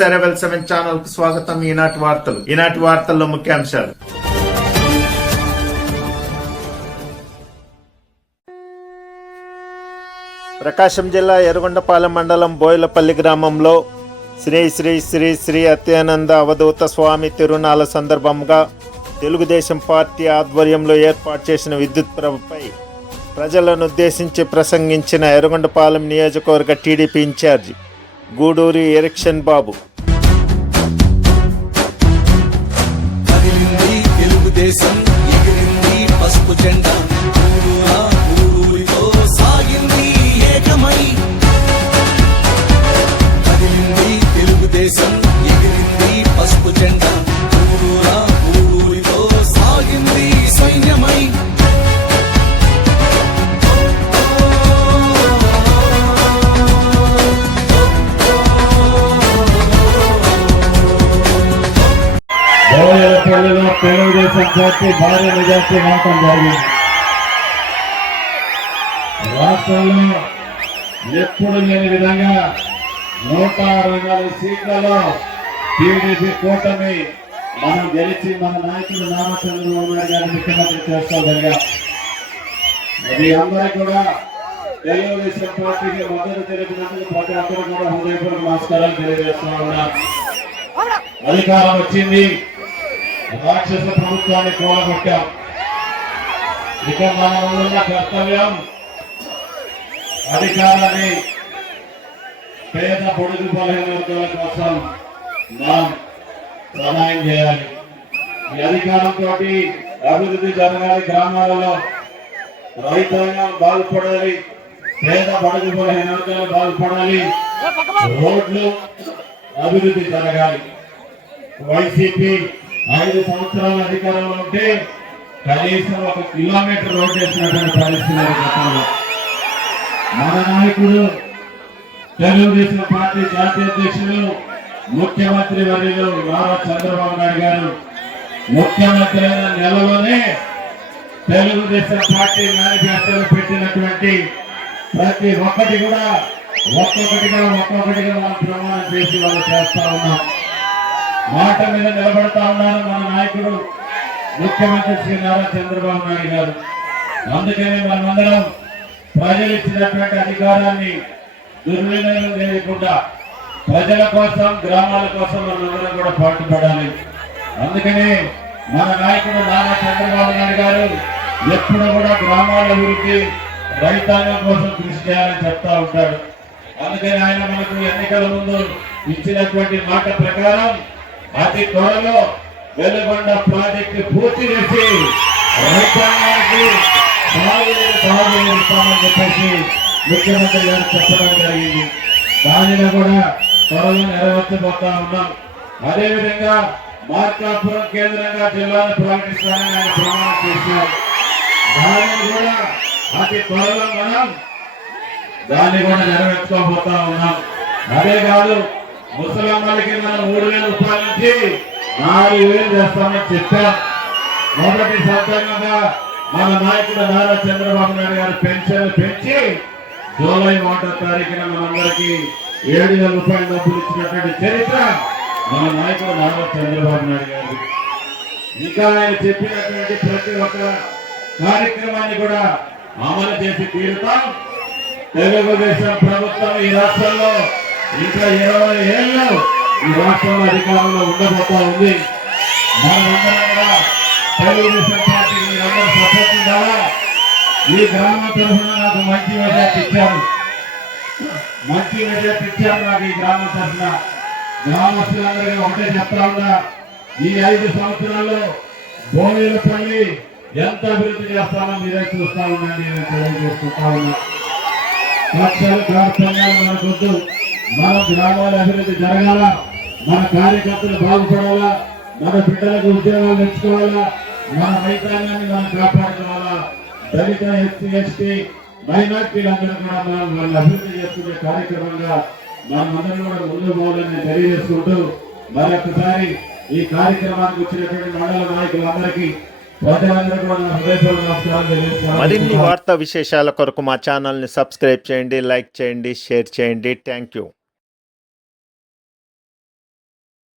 సెరెవెల్ 7 channel కు స్వాగతం. ఈనాటి వార్తల్లో ముఖ్యాంశాలు. ప్రకాశం జిల్లా ఎర్రగొండపాలెం మండలం బోయిలపల్లి గ్రామంలో శ్రీ శ్రీ శ్రీ శ్రీ అత్యానంద అవధూత స్వామి తిరునాళ్ల సందర్భంగా తెలుగుదేశం పార్టీ ఆధ్వర్యంలో ఏర్పాటు చేసిన విద్యుత్ ప్రభపై ప్రజలను ఉద్దేశించి ప్రసంగించిన ఎర్రగొండపాలెం నియోజకవర్గ టీడీపీ ఇన్ఛార్జి గూడూరి ఎరిక్షన్ బాబు. తెలుగుదేశం ఎగిరింది పసుపు జెండా, ఊరూరిలో సాగింది ఏకమై. కదిలింది తెలుగుదేశం ఎగిరింది పసుపు జెండా, ఊరూరిలో సాగింది సైన్యమై. బోయలపల్లిలో తెలుగుదేశం పార్టీ భారీ మెజార్టీ రావటం జరిగింది. రాష్ట్రంలో ఎప్పుడు లేని విధంగా 164 సీట్లలో టీడీపీ కూటమి మనం గెలిచి మన నాయకులు నారా చంద్రబాబు నాయుడు గారిని ముఖ్యమంత్రి చేసుకోగలిగా. అది అందరికీ కూడా తెలుగుదేశం పార్టీకి మద్దతు తెలిపినందుకు ప్రతి ఒక్కరు కూడా హృదయపూర్వక నమస్కారాలు తెలియజేస్తా ఉన్నారు. అధికారం వచ్చింది, రాక్షస ప్రభుత్వాన్ని కూలగొట్టాం. ఇక మన ఉన్న కర్తవ్యం అధికారాన్ని పేద పొడుగు బలహీన వర్గాల కోసం మనం సహాయం చేయాలి. ఈ అధికారంతో అభివృద్ధి జరగాలి, గ్రామాలలో రైతాంగం బాగుపడాలి, పేద పొడుగు బలహీన వర్గాలు బాగుపడాలి, రోడ్లు అభివృద్ధి జరగాలి. వైసీపీ 5 సంవత్సరాల అధికారంలో ఉంటే కనీసం 1 కిలోమీటర్ రోడ్ వేసినటువంటి పరిస్థితి గతంలో. మన నాయకుడు తెలుగుదేశం పార్టీ జాతీయ అధ్యక్షులు ముఖ్యమంత్రి వర్యులు నారా చంద్రబాబు నాయుడు గారు ముఖ్యమంత్రి అయిన నెలలోనే తెలుగుదేశం పార్టీ మేనిఫెస్టోలో పెట్టినటువంటి ప్రతి ఒక్కటి కూడా ఒక్కొక్కటిగా మనం ప్రమాణం చేసి వాళ్ళు చేస్తా ఉన్నాం. మాట మీద నిలబడతా ఉన్నారు మన నాయకుడు ముఖ్యమంత్రి శ్రీ నారా చంద్రబాబు నాయుడు గారు. అందుకనే మనమందరం ప్రజలు ఇచ్చినటువంటి అధికారాన్ని దుర్వినియోగం చేయకుండా ప్రజల కోసం, గ్రామాల కోసం మనందరం కూడా పాటుపడాలి. అందుకనే మన నాయకుడు నారా చంద్రబాబు నాయుడు గారు ఎప్పుడు కూడా గ్రామాల అభివృద్ధి, రైతాంగం కోసం కృషి చేయాలని చెప్తా ఉంటాడు. అందుకని ఆయన మనకు ఎన్నికల ముందు ఇచ్చినటువంటి మాట ప్రకారం అతి త్వరలో వెలుగొండ ప్రాజెక్టు పూర్తి చేసి రైతాంగానికి సాగునీరు ఇస్తామని చెప్పేసి ముఖ్యమంత్రి గారు చెప్పడం జరిగింది. దానిలో కూడా త్వరలో నెరవేర్చబోతా ఉన్నాం. అదేవిధంగా మార్కాపురం కేంద్రంగా జిల్లాను ప్రకటిస్తానని ఆయన ప్రమాణం చేశారు. దానిని కూడా అతి త్వరలో మనం దాన్ని కూడా నెరవేర్చుకోబోతా ఉన్నాం. అదే కాదు, ముసలమ్మలకి మనం 3,000 రూపాయల నుంచి 4,000 చేస్తామని చెప్పాం. మొదటి సందర్భంగా మన నాయకుడు నారా చంద్రబాబు నాయుడు గారు పెన్షన్లు పెంచి జూలై 1వ తారీఖున మనందరికీ 7,000 రూపాయల డబ్బులు ఇచ్చినటువంటి చరిత్ర మన నాయకుడు నారా చంద్రబాబు నాయుడు గారు. ఇంకా ఆయన చెప్పినటువంటి ప్రతి ఒక్క కార్యక్రమాన్ని కూడా అమలు చేసి తీరుతాం. తెలుగుదేశం ప్రభుత్వం ఈ రాష్ట్రంలో ఇంకా 20 ఏళ్ళు ఈ రాష్ట్రంలో అధికారంలో ఉండబోతా ఉంది. మనమందరం కూడా తెలుగుదేశం పార్టీ మీరందరూ సపోర్ట్ ఉండాలా. ఈ గ్రామం తరఫున నాకు మంచి మెజార్టీ ఇచ్చారు నాకు ఈ గ్రామం తరఫున. గ్రామస్తులందరికీ ఒకటే చెప్తా ఉన్నా, ఈ 5 సంవత్సరాల్లో బోయిలపల్లి ఎంత అభివృద్ధి చేస్తామో మీరే చూస్తా ఉండండి. నేను తెలియజేసుకుంటా ఉన్నా. లక్షలు కార్యక్రమాలు మనకొద్దు, మన గ్రామాల అభివృద్ధి జరగాల, మన కార్యకర్తలు బాగుపడాలా, మన బిడ్డలకు ఉద్యోగాలు తెచ్చుకోవాలా, మన రైతాంగాన్ని మనం కాపాడుకోవాలా. దళిత, ఎస్సీ, ఎస్టీ, మైనార్టీలందరూ కూడా మనం వాళ్ళ అభివృద్ధి చేసుకునే కార్యక్రమంగా మనమందరం కూడా ముందు పోవాలని తెలియజేసుకుంటూ మరొకసారి ఈ కార్యక్రమానికి వచ్చినటువంటి మండల నాయకులందరికీ మరిన్ని వార్తా విశేషాల కొరకు మా ఛానల్ని సబ్స్క్రైబ్ చేయండి, లైక్ చేయండి, షేర్ చేయండి. Thank you.